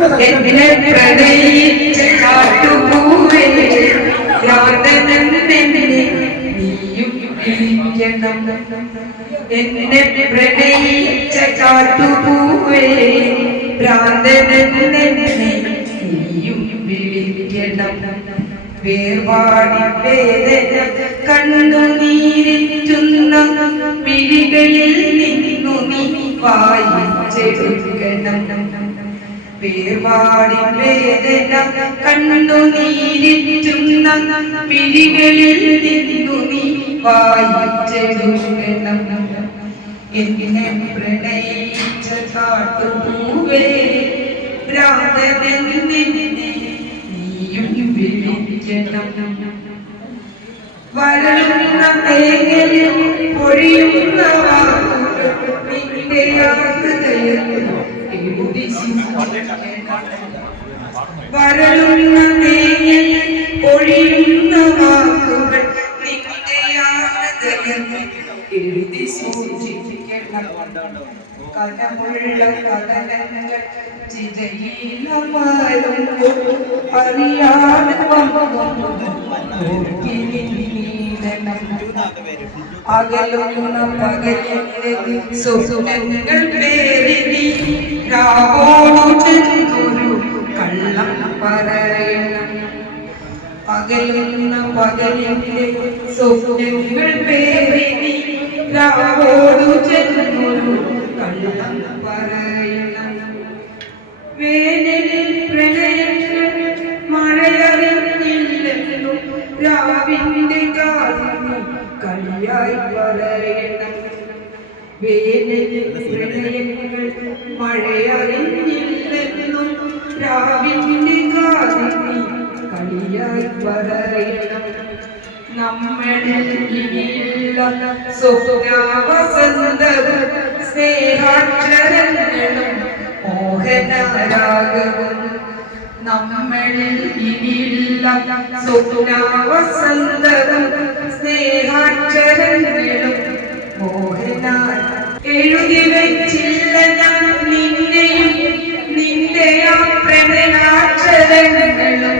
എന്നെ പ്രണയിച്ച കാട്ടുപൂവേ എന്നെ പ്രണയിച്ച കാട്ടുപൂവേ ഭ്രാന്തനെന്നെ നീയും വിളിക്കണം. വേർപാടി വേദന കണ്ണു നീരിറ്റുന്ന വിഴികളിൽ നിന്നു നീ വായിച്ചെടുക്കണം. വേർപാടി വേദന കണ്ണു നീരിറ്റുന്ന പിഴികളിൽ നിന്നു നീ വായിച്ചെടുക്കണം. എന്നെ പ്രണയിച്ച കാട്ടുപൂവേ ഭ്രാന്തനെന്നെ നീയും വിളിക്കണം. വരളുന്ന തേങ്ങയിൽ വരളുന്ന തേങ്ങയിൽ പൊഴിയുന്ന വാക്കുകൾ എഴുതി സൂക്ഷിക്കണം കനമുള്ള കടലങ്ങൾ ചിതയിലമാരുമ്പോൾ അറിയാതെ അകലുന്ന പകലിന്റെ സ്വപ്നങ്ങൾ പേരിനി രാവോടു പകലുന്ന പകലിന്റെ സ്വപ്നങ്ങൾ പേരി രാവോടു ചെന്നൊരു പറയണം. വേനലിൽ പ്രണയങ്ങൾ മഴയറിഞ്ഞില്ലെന്നും രാവിന്റെ കാലം കളിയായി പറയണം. വേനലിൽ പ്രണയങ്ങൾ മഴയറിഞ്ഞില്ലെന്നും രാവിന്റെ പറയണം നമ്മളിൽ എഴുതി നിന്നെയും നിന്റെ പ്രണയാക്ഷരങ്ങളും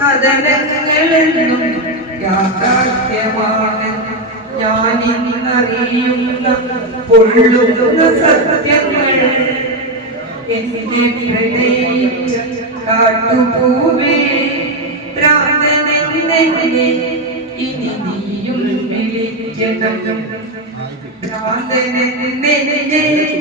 കഥനങ്ങളെന്നും യാഥാർത്ഥ്യമാണ്. ഞാനിന്നറിയുന്ന പൊള്ളുന്ന സത്യങ്ങൾ എന്നെ പ്രണയിച്ച കാട്ടുപൂവേ. പ്രാർത്ഥനെന്നെ ഇനി നീയും വിളിക്കണം പ്രാർത്ഥനെന്നെ ഇനി